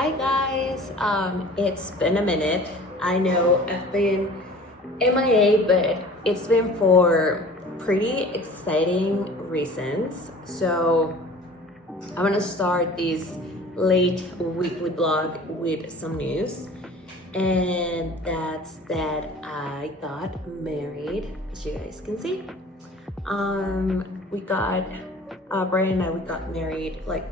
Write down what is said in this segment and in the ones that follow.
Hi guys, it's been a minute. I know I've been MIA, but it's been for pretty exciting reasons. So I want to start this late weekly blog with some news, and that's that I got married, as you guys can see. We got Brian and I, we got married like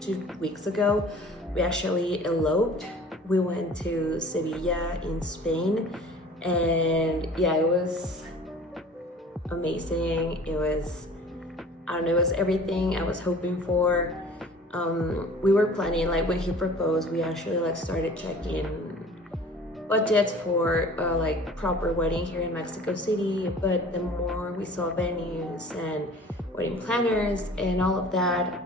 2 weeks ago. We actually eloped. We went to Sevilla in Spain, and yeah, it was amazing. It was, I don't know, it was everything I was hoping for. We were planning, like when he proposed, we actually like started checking budgets for like proper wedding here in Mexico City, but the more we saw venues and wedding planners and all of that,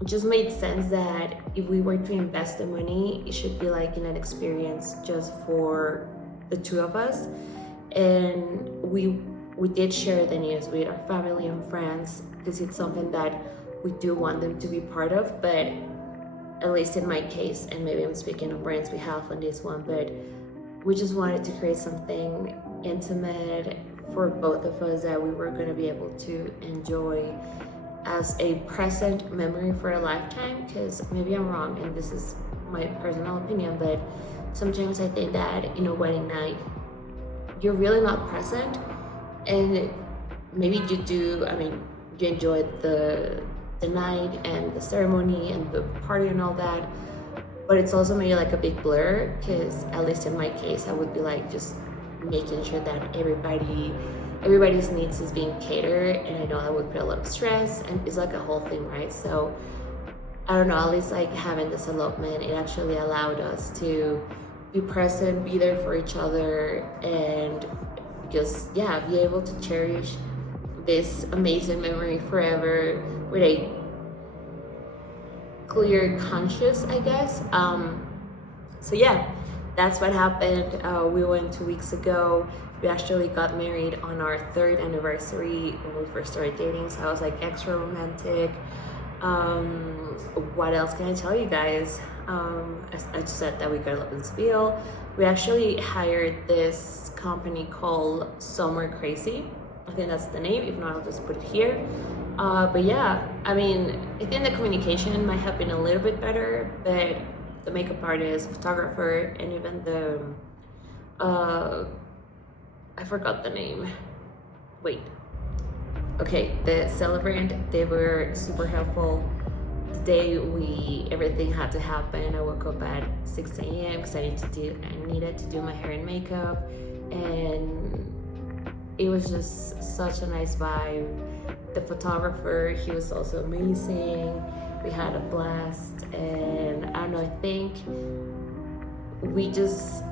it just made sense that if we were to invest the money, it should be like in an experience just for the two of us. And we did share the news with our family and friends because it's something that we do want them to be part of. But at least in my case, and maybe I'm speaking on Brian's behalf on this one, but we just wanted to create something intimate for both of us that we were going to be able to enjoy as a present memory for a lifetime. Because maybe I'm wrong and this is my personal opinion, but sometimes I think that in a wedding night you're really not present, and maybe you do, I mean, you enjoy the night and the ceremony and the party and all that, but it's also maybe like a big blur, because at least in my case I would be like just making sure that everybody's needs is being catered, and I know that would put a lot of stress, and it's like a whole thing, right? So I don't know, at least like having this elopement, it actually allowed us to be present, be there for each other, and just be able to cherish this amazing memory forever with a clear conscience, I guess. So yeah, that's what happened. We went 2 weeks ago. We actually got married on our 3rd anniversary when we first started dating, so I was like extra romantic. What else can I tell you guys? I just said that we got eloped in Seville. We actually hired this company called Summer Crazy. I think that's the name. If not, I'll just put it here. But yeah, I mean, I think the communication might have been a little bit better, but the makeup artist, photographer, and even the I forgot the name. Wait. Okay, the celebrant, they were super helpful. The day everything had to happen, I woke up at 6 a.m. because I needed to do my hair and makeup, and it was just such a nice vibe. The photographer, he was also amazing. We had a blast, and I don't know, I think we just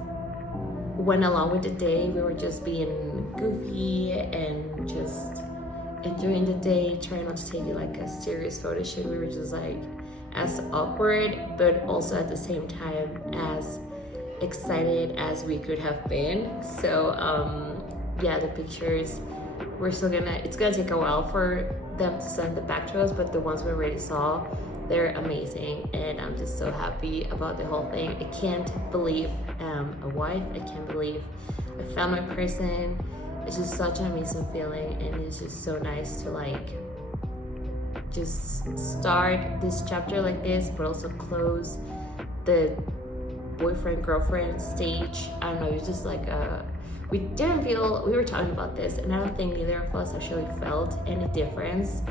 went along with the day. We were just being goofy and just enjoying the day, trying not to take it like a serious photo shoot. We were just like as awkward, but also at the same time as excited as we could have been. So yeah, the pictures, it's gonna take a while for them to send them back to us, but the ones we already saw, they're amazing, and I'm just so happy about the whole thing. I can't believe a wife. I can't believe I found my person. It's just such an amazing feeling, and it's just so nice to like just start this chapter like this, but also close the boyfriend girlfriend stage. I don't know, it's just like we were talking about this, and I don't think neither of us actually felt any difference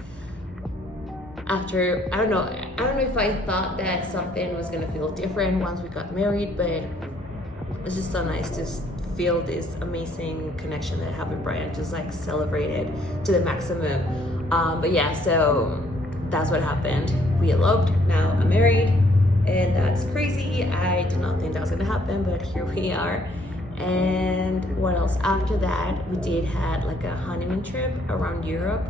after. I don't know if I thought that something was gonna feel different once we got married, but it's just so nice to feel this amazing connection that I have with Brian, just like celebrated to the maximum. But yeah, so that's what happened. We eloped, now I'm married, and that's crazy. I did not think that was gonna happen, but here we are. And what else? After that, we did had like a honeymoon trip around Europe.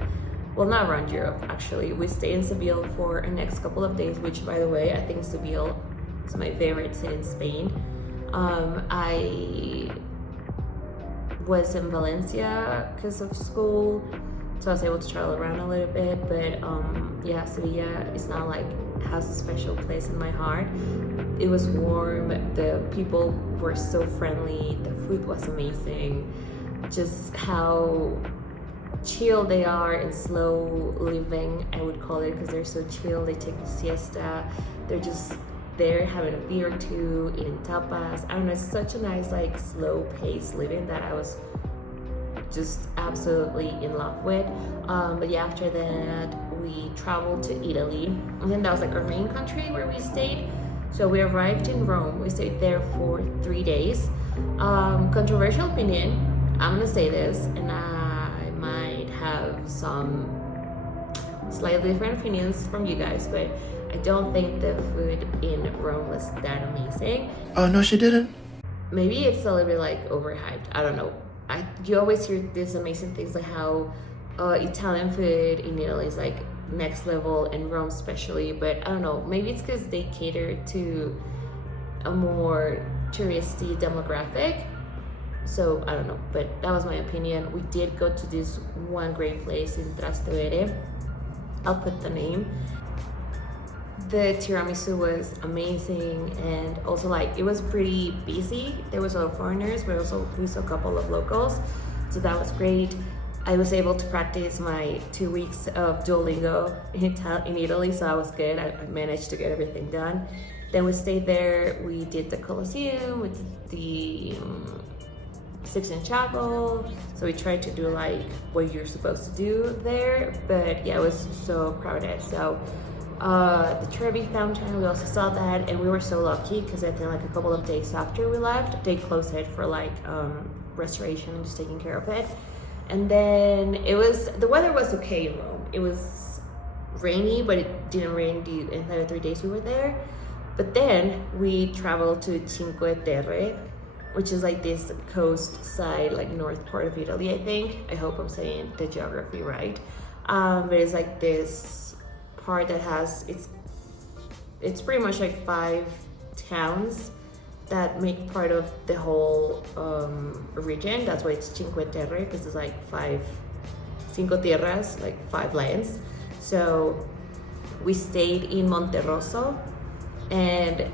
Well, not around Europe, actually. We stayed in Seville for the next couple of days, which, by the way, I think Seville is my favorite city in Spain. I was in Valencia because of school. so I was able to travel around a little bit. But yeah, Sevilla is now like has a special place in my heart. It was warm, the people were so friendly, the food was amazing, just how chill they are and slow living, I would call it, because they're so chill. They take a siesta, they're just there having a beer or two, eating tapas. I don't know, it's such a nice like slow pace living that I was just absolutely in love with. But yeah, after that we traveled to Italy, and then that was like our main country where we stayed. So we arrived in Rome, we stayed there for 3 days. Controversial opinion, I'm gonna say this, and I might have some slightly different opinions from you guys, but I don't think the food in Rome was that amazing. Oh, no, she didn't? Maybe it's a little bit like overhyped, I don't know. You always hear these amazing things like how Italian food in Italy is like next level, and Rome especially, but I don't know, maybe it's because they cater to a more touristy demographic, so I don't know, but that was my opinion. We did go to this one great place in Trastevere, I'll put the name. The tiramisu was amazing, and also like it was pretty busy. There was a lot of foreigners, but also we saw a couple of locals, so that was great. I was able to practice my 2 weeks of Duolingo in Italy, so I was good. I managed to get everything done. Then we stayed there, we did the Colosseum, we did the Sixtine Chapel, so we tried to do like what you're supposed to do there, but yeah, it was so crowded. So the Trevi Fountain, we also saw that, and we were so lucky because I think like a couple of days after we left, they closed it for like restoration and just taking care of it. And then the weather was okay in Rome. It was rainy, but it didn't rain the entire 3 days we were there. But then we traveled to Cinque Terre, which is like this coast side, like north part of Italy, I think. I hope I'm saying the geography right. But it's like this part that has, it's pretty much like 5 towns that make part of the whole region. That's why it's Cinque Terre, because it's like 5 Cinco Tierras, like 5 lands. So we stayed in Monterosso, and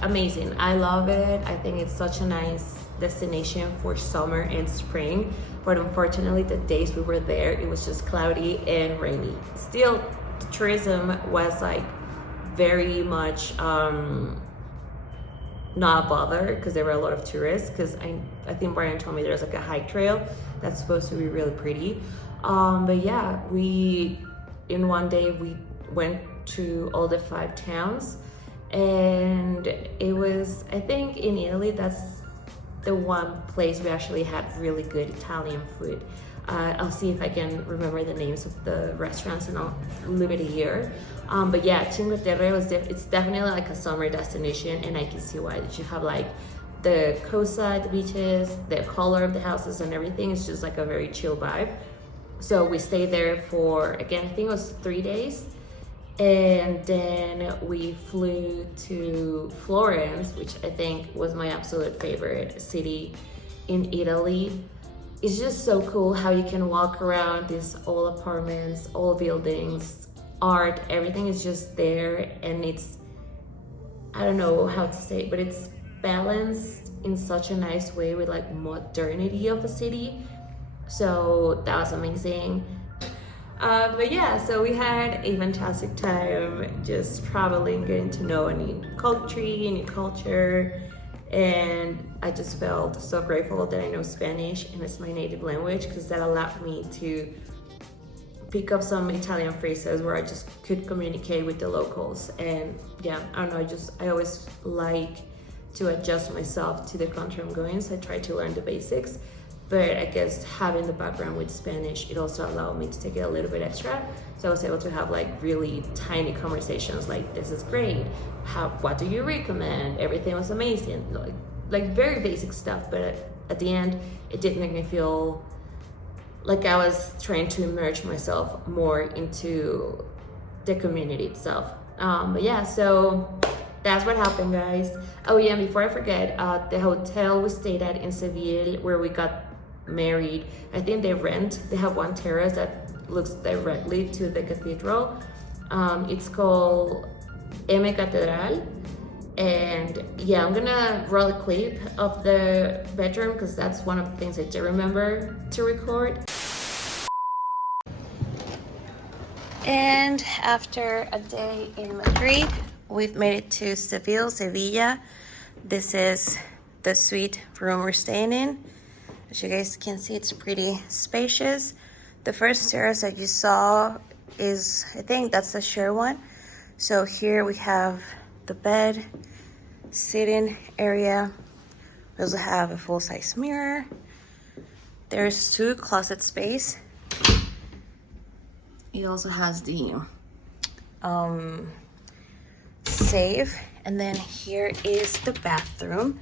amazing. I love it. I think it's such a nice destination for summer and spring, but unfortunately the days we were there, it was just cloudy and rainy. Still, the tourism was like very much not bothered, because there were a lot of tourists, because I think Brian told me there's like a hike trail that's supposed to be really pretty. But yeah, in one day we went to all the 5 towns, and it was, I think in Italy that's the one place we actually had really good Italian food. I'll see if I can remember the names of the restaurants, and I'll leave it here. But yeah, Cinque Terre it's definitely like a summer destination, and I can see why. That you have like the coastside, the beaches, the color of the houses and everything. It's just like a very chill vibe. So we stayed there for, again, I think it was 3 days. And then we flew to Florence, which I think was my absolute favorite city in Italy. It's just so cool how you can walk around these old apartments, old buildings, art, everything is just there, and it's, I don't know how to say it, but it's balanced in such a nice way with like modernity of a city. So that was amazing. But yeah, so we had a fantastic time just traveling, getting to know a new country, a new culture, and I just felt so grateful that I know Spanish and it's my native language, because that allowed me to pick up some Italian phrases where I just could communicate with the locals. And yeah, I don't know, I always like to adjust myself to the country I'm going, so I try to learn the basics. But I guess having the background with Spanish, it also allowed me to take it a little bit extra. So I was able to have like really tiny conversations like, this is great, what do you recommend? Everything was amazing. Like very basic stuff, but at the end, it did make me feel like I was trying to immerse myself more into the community itself. But yeah, so that's what happened, guys. Oh yeah, and before I forget, the hotel we stayed at in Seville, where we got married, I think they have one terrace that looks directly to the cathedral. It's called M Catedral. And yeah, I'm gonna roll a clip of the bedroom because that's one of the things I do remember to record. And after a day in Madrid, we've made it to Sevilla. This is the suite room we're staying in. As you guys can see, it's pretty spacious. The first terrace that you saw is, I think that's the share one. So here we have the bed, sitting area. We also have a full-size mirror. There's 2 closet space. It also has the safe, and then here is the bathroom.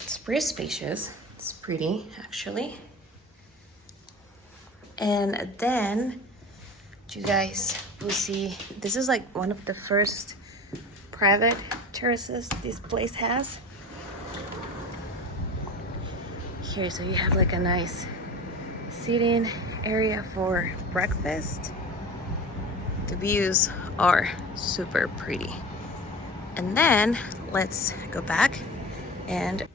It's pretty spacious. It's pretty, actually. And then you guys will see, this is like one of the first private terraces this place has. Here, so you have like a nice seating area for breakfast. The views are super pretty. And then let's go back. And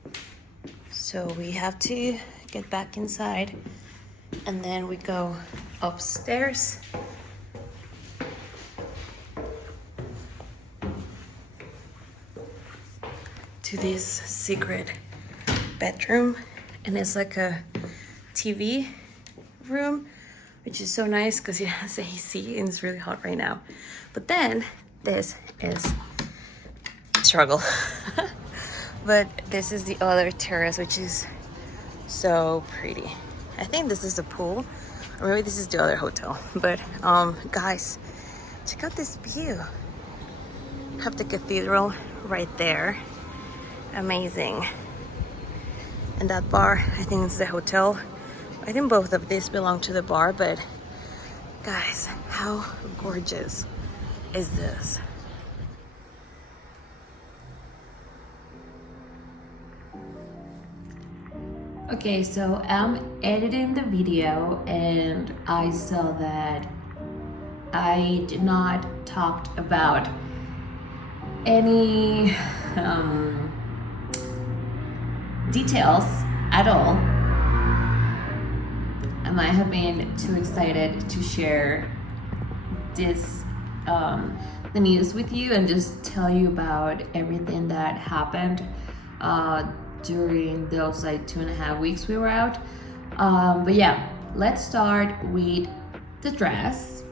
so we have to get back inside, and then we go upstairs. To this secret bedroom, and it's like a TV room, which is so nice because it has AC and it's really hot right now. But then this is struggle. But this is the other terrace, which is so pretty. I think this is the pool, or maybe this is the other hotel. But guys, check out this view. Have the cathedral right there. Amazing. And that bar, I think it's the hotel. I think both of these belong to the bar, but guys, how gorgeous is this? Okay, so I'm editing the video and I saw that I did not talk about any details at all. I might have been too excited to share this the news with you and just tell you about everything that happened during those like 2.5 weeks we were out. But yeah, let's start with the dress.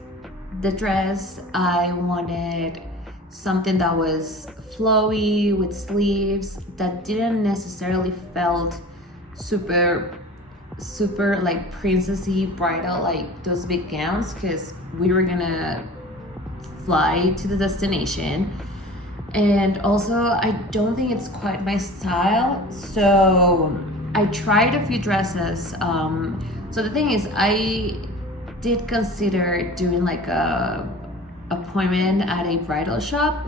The dress, I wanted something that was flowy with sleeves that didn't necessarily felt super like princessy bridal, like those big gowns, because we were gonna fly to the destination, and also I don't think it's quite my style. So I tried a few dresses. So the thing is, I did consider doing like a appointment at a bridal shop,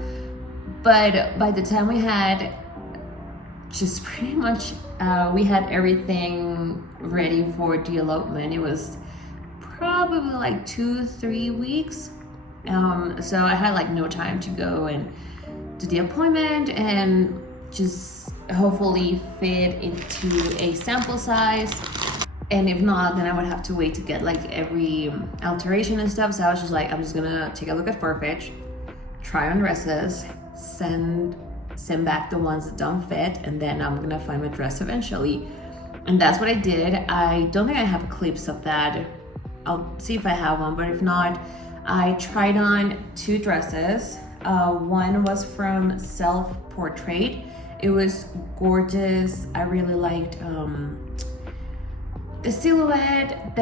but by the time we had just pretty much we had everything ready for the elopement, it was probably like 2-3 weeks. So I had like no time to go and do the appointment and just hopefully fit into a sample size. And if not, then I would have to wait to get like every alteration and stuff. So I was just like, I'm just gonna take a look at Farfetch, try on dresses, send back the ones that don't fit, and then I'm gonna find my dress eventually. And that's what I did. I don't think I have clips of that. I'll see if I have one, but if not, I tried on 2 dresses. One was from Self Portrait. It was gorgeous. I really liked the silhouette.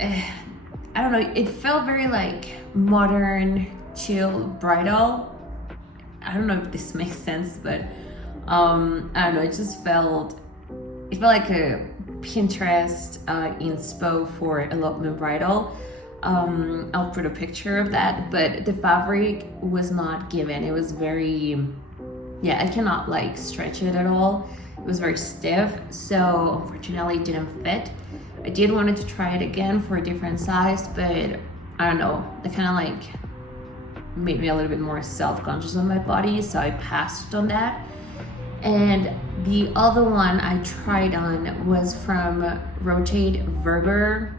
I don't know, it felt very like modern, chill, bridal. I don't know if this makes sense, but I don't know, it felt like a Pinterest inspo for elopement bridal. I'll put a picture of that, but the fabric was not given. It was very, yeah, I cannot like stretch it at all. It was very stiff, so unfortunately it didn't fit. I did wanted to try it again for a different size, but I don't know, it kind of like made me a little bit more self-conscious of my body, so I passed on that. And the other one I tried on was from Rotate Virger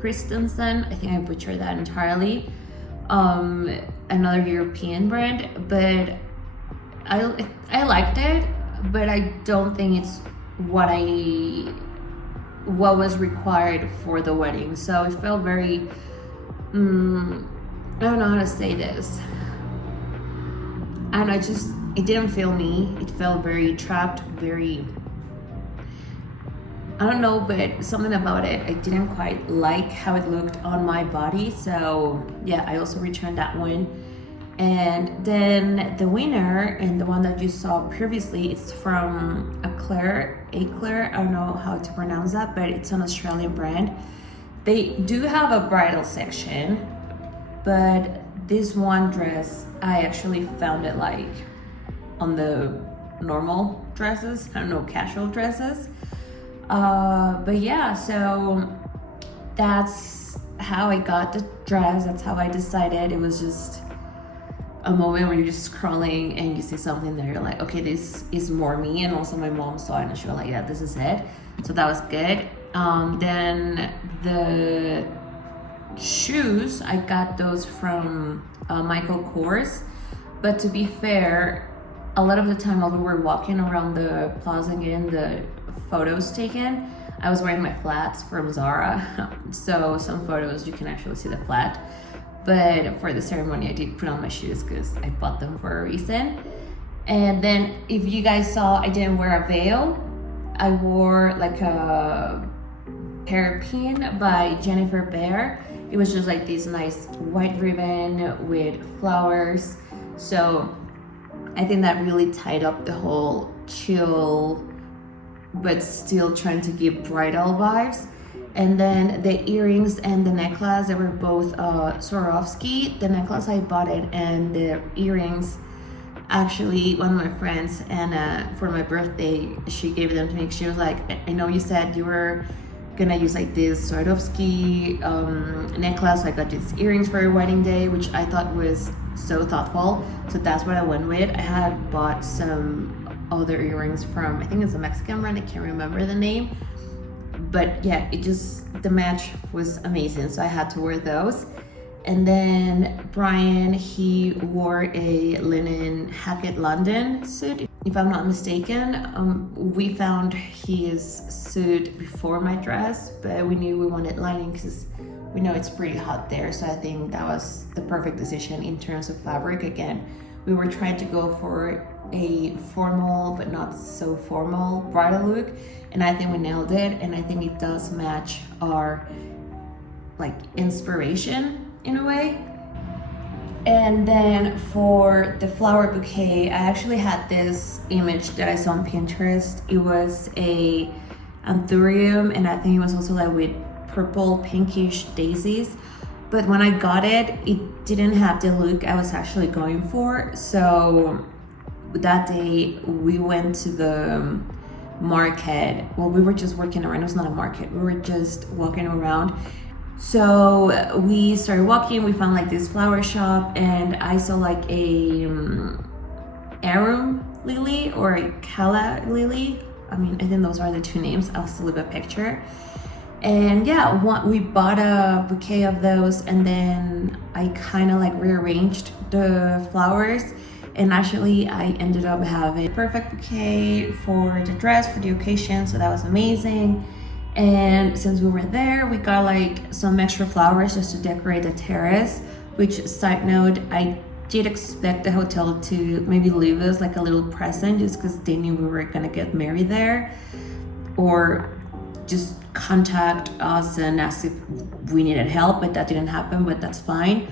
Christensen. I think I butchered that entirely. Another European brand, but I liked it, but I don't think it's what was required for the wedding. So it felt very, I don't know how to say this. I don't know, it didn't feel me. It felt very trapped, very, I don't know, but something about it, I didn't quite like how it looked on my body. So yeah, I also returned that one. And then the winner, and the one that you saw previously, it's from Eclair. I don't know how to pronounce that, but it's an Australian brand. They do have a bridal section, but this one dress, I actually found it like on the normal dresses, I don't know, casual dresses. But yeah, so that's how I got the dress. That's how I decided. It was just a moment where you're just scrolling and you see something that you're like, okay, this is more me. And also my mom saw it and she was like, yeah, this is it. So that was good. Then the shoes, I got those from Michael Kors. But to be fair, a lot of the time while we were walking around the plaza and getting the photos taken, I was wearing my flats from Zara. So some photos you can actually see the flat. But for the ceremony, I did put on my shoes because I bought them for a reason. And then if you guys saw, I didn't wear a veil. I wore like a hairpin by Jennifer Behr. It was just like this nice white ribbon with flowers. So I think that really tied up the whole chill, but still trying to give bridal vibes. And then the earrings and the necklace, they were both Swarovski. The necklace, I bought it, and the earrings, actually, one of my friends, Anna, for my birthday, she gave them to me. She was like, I know you said you were gonna use like this Swarovski necklace. So I got these earrings for your wedding day, which I thought was so thoughtful. So that's what I went with. I had bought some other earrings from, I think it's a Mexican brand, I can't remember the name. But yeah, the match was amazing, so I had to wear those. And then Brian, he wore a linen Hackett London suit, if I'm not mistaken. We found his suit before my dress, but we knew we wanted lining because we know it's pretty hot there. So I think that was the perfect decision in terms of fabric. Again, we were trying to go for a formal but not so formal bridal look, and I think we nailed it. And I think it does match our like inspiration in a way. And then for the flower bouquet, I actually had this image that I saw on Pinterest. It was a anthurium, and I think it was also like with purple pinkish daisies. But when I got it, it didn't have the look I was actually going for. So that day we went to the market. Well, we were just working around. It was not a market. We were just walking around. So we started walking. We found like this flower shop, and I saw like a arum lily or a calla lily. I mean, I think those are the two names. I'll still leave a picture. And yeah, we bought a bouquet of those, and then I kind of like rearranged the flowers, and actually I ended up having a perfect bouquet for the dress, for the occasion, so that was amazing. And since we were there, we got like some extra flowers just to decorate the terrace, which, side note, I did expect the hotel to maybe leave us like a little present just because they knew we were gonna get married there, or just contact us and ask if we needed help, but that didn't happen, but that's fine.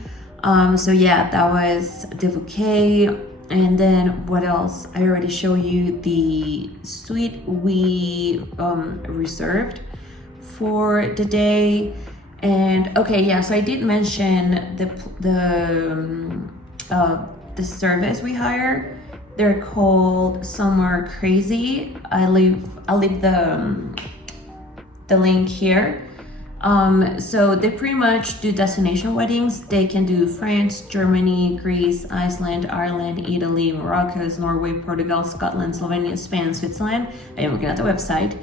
So yeah, that was the bouquet. And then what else? I already showed you the suite we reserved for the day. And okay, yeah, so I did mention the service we hire. They're called Somewhere Crazy. I'll leave the link here. So they pretty much do destination weddings. They can do France, Germany, Greece, Iceland, Ireland, Italy, Morocco, Norway, Portugal, Scotland, Slovenia, Spain, Switzerland. I am looking at the website.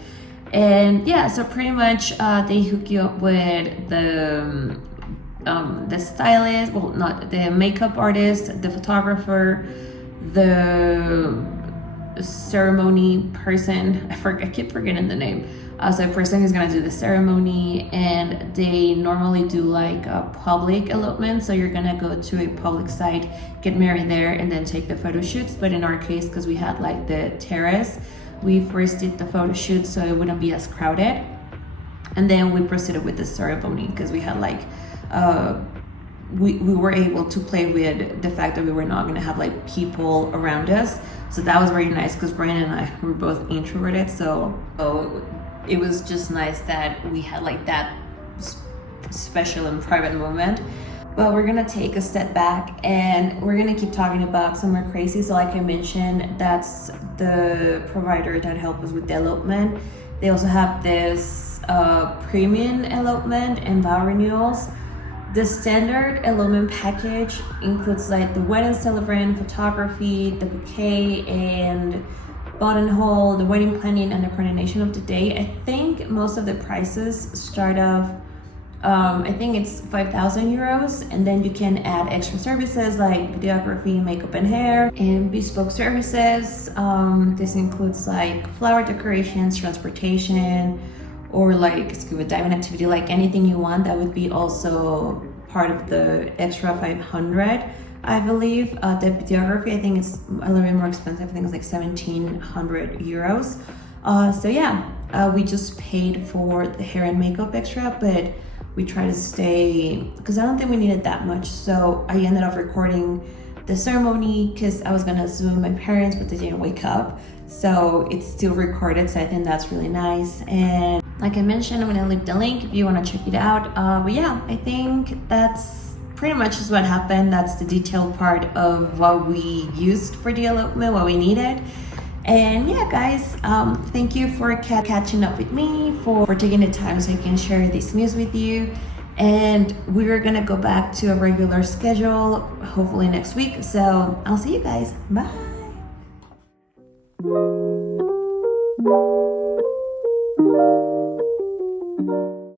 And yeah, so pretty much they hook you up with the stylist, well, not the makeup artist, the photographer, the ceremony person. I keep forgetting the name. So a person who's gonna do the ceremony, and they normally do like a public elopement. So you're gonna go to a public site, get married there, and then take the photo shoots. But in our case, because we had like the terrace, we first did the photo shoot so it wouldn't be as crowded. And then we proceeded with the ceremony because we had like, we were able to play with the fact that we were not going to have like people around us. So that was very nice because Brian and I were both introverted. So it was just nice that we had like that special and private moment. But we're gonna take a step back and we're gonna keep talking about Somewhere Crazy. So like I mentioned, that's the provider that helped us with the elopement. They also have this premium elopement and vow renewals. The standard elopement package includes like the wedding celebrant, photography, the bouquet, and buttonhole, the wedding planning, and the coordination of the day. I think most of the prices start off, I think it's 5,000 euros, and then you can add extra services like videography, makeup and hair, and bespoke services. This includes like flower decorations, transportation, or like scuba diving activity, like anything you want. That would be also part of the extra 500, I believe. The videography, I think it's a little bit more expensive. I think it's like 1,700 euros. So yeah, we just paid for the hair and makeup extra, but we try to stay, because I don't think we needed that much. So I ended up recording the ceremony because I was gonna Zoom my parents, but they didn't wake up. So it's still recorded, so I think that's really nice. And like I mentioned, I'm gonna leave the link if you wanna check it out. But yeah, I think that's pretty much is what happened. That's the detailed part of what we used for the elopement, what we needed. And yeah, guys, thank you for catching up with me, for taking the time so I can share this news with you. And we're gonna go back to a regular schedule, hopefully next week. So I'll see you guys. Bye.